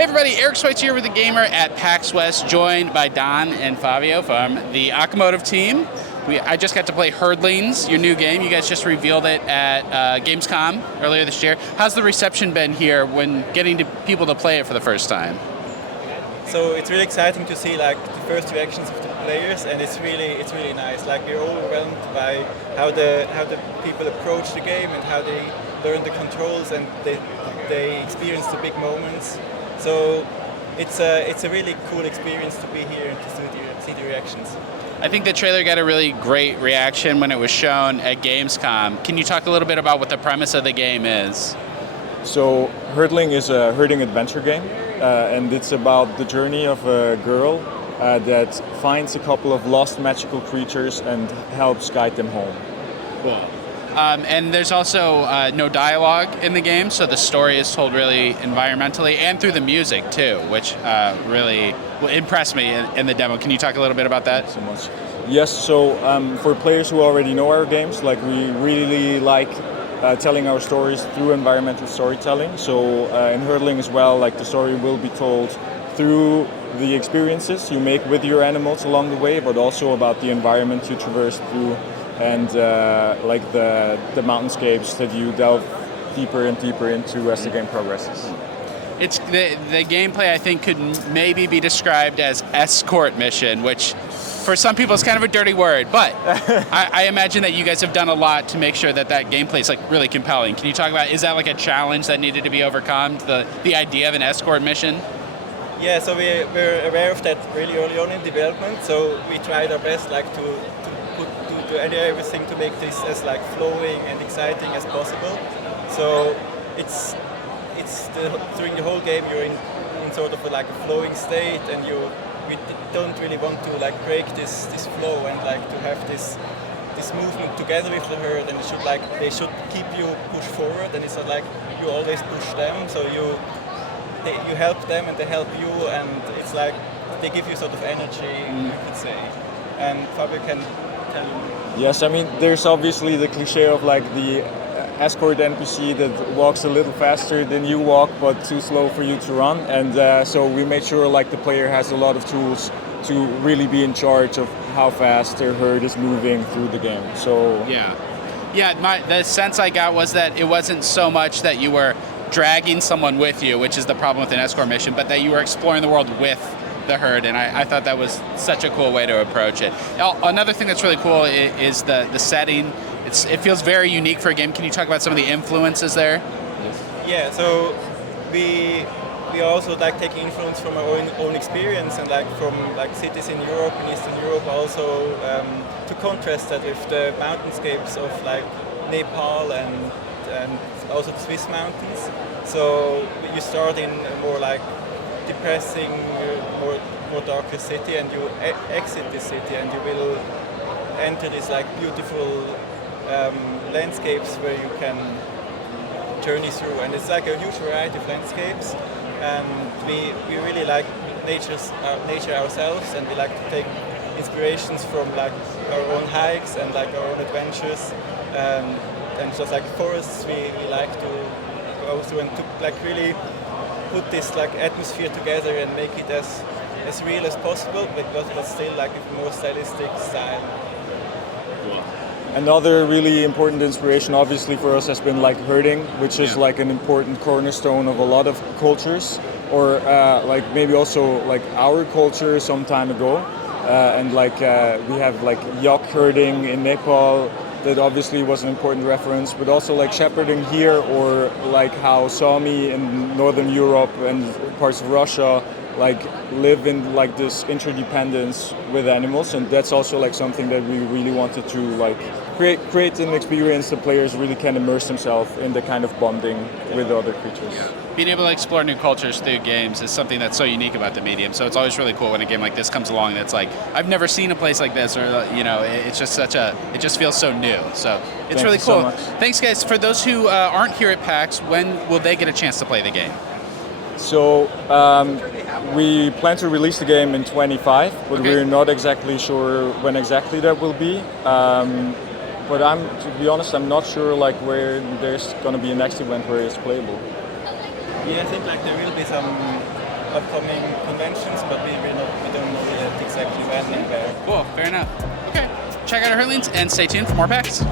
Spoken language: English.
Hey everybody, Eric Schweitzer here with the Gamer at PAX West, joined by Don and Fabio from the Okomotive team. I just got to play Herdlings, your new game. You guys just revealed it at Gamescom earlier this year. How's the reception been here when getting people to play it for the first time? So it's really exciting to see like the first reactions of the players, and it's really nice. Like we're overwhelmed by how the people approach the game and how they learn the controls and they experience the big moments. So it's a really cool experience to be here and to see the reactions. I think the trailer got a really great reaction when it was shown at Gamescom. Can you talk a little bit about what the premise of the game is? So Herdling is a herding adventure game, and it's about the journey of a girl that finds a couple of lost magical creatures and helps guide them home. Cool. And there's also no dialogue in the game, so the story is told really environmentally and through the music too, which really impressed me in the demo. Can you talk a little bit about that? So much. Yes. So for players who already know our games, like we really like telling our stories through environmental storytelling. So in Herdling as well, like the story will be told through the experiences you make with your animals along the way, but also about the environment you traverse through. And like the mountainscapes that you delve deeper and deeper into as the game progresses. It's the gameplay I think could maybe be described as escort mission, which for some people is kind of a dirty word, but I imagine that you guys have done a lot to make sure that gameplay is like really compelling. Can you talk about, is that like a challenge that needed to be overcome, the idea of an escort mission? Yeah, so we're aware of that really early on in development, so we tried our best like to do everything to make this as like flowing and exciting as possible. So it's during the whole game you're in sort of like a flowing state, and we don't really want to like break this flow and like to have this movement together with the herd, and they should keep you pushed forward, and it's not like you always push them, so you help them and they help you, and it's like they give you sort of energy, you could say. And Fabio can tell you. Yes, I mean, there's obviously the cliche of like the escort NPC that walks a little faster than you walk, but too slow for you to run. And so we made sure like the player has a lot of tools to really be in charge of how fast their herd is moving through the game. So the sense I got was that it wasn't so much that you were dragging someone with you, which is the problem with an escort mission, but that you were exploring the world with the herd, and I thought that was such a cool way to approach it. Another thing that's really cool is the setting. It feels very unique for a game. Can you talk about some of the influences there? Yeah, so we also like taking influence from our own experience, and like from like cities in Europe and Eastern Europe also, to contrast that with the mountainscapes of like Nepal and also the Swiss mountains. So you start in a more like depressing, more darker city, and you exit the city, and you will enter this like beautiful landscapes where you can journey through, and it's like a huge variety of landscapes, and we really like nature ourselves, and we like to take inspirations from like our own hikes and like our own adventures, and just like forests we like to go through, and to like really put this like atmosphere together and make it as real as possible, but still like a more stylistic style. another really important inspiration obviously for us has been like herding, which is like an important cornerstone of a lot of cultures, or like maybe also like our culture some time ago, and like we have like yak herding in Nepal. That obviously was an important reference, but also like shepherding here, or like how Sami in Northern Europe and parts of Russia like live in like this interdependence with animals, and that's also like something that we really wanted to like create an experience that players really can immerse themselves in, the kind of bonding with other creatures. Being able to explore new cultures through games is something that's so unique about the medium. So it's always really cool when a game like this comes along that's like, I've never seen a place like this, or it's just it just feels so new. So it's really cool. So much. Thanks, guys. For those who aren't here at PAX, when will they get a chance to play the game? So we plan to release the game in 25, but we're not exactly sure when exactly that will be. But to be honest, I'm not sure like where there's going to be a next event where it's playable. Yeah, I think like there will be some upcoming conventions, but we don't know yet exactly when and where. Cool, fair enough. Okay, check out our Herdlings and stay tuned for more PAX.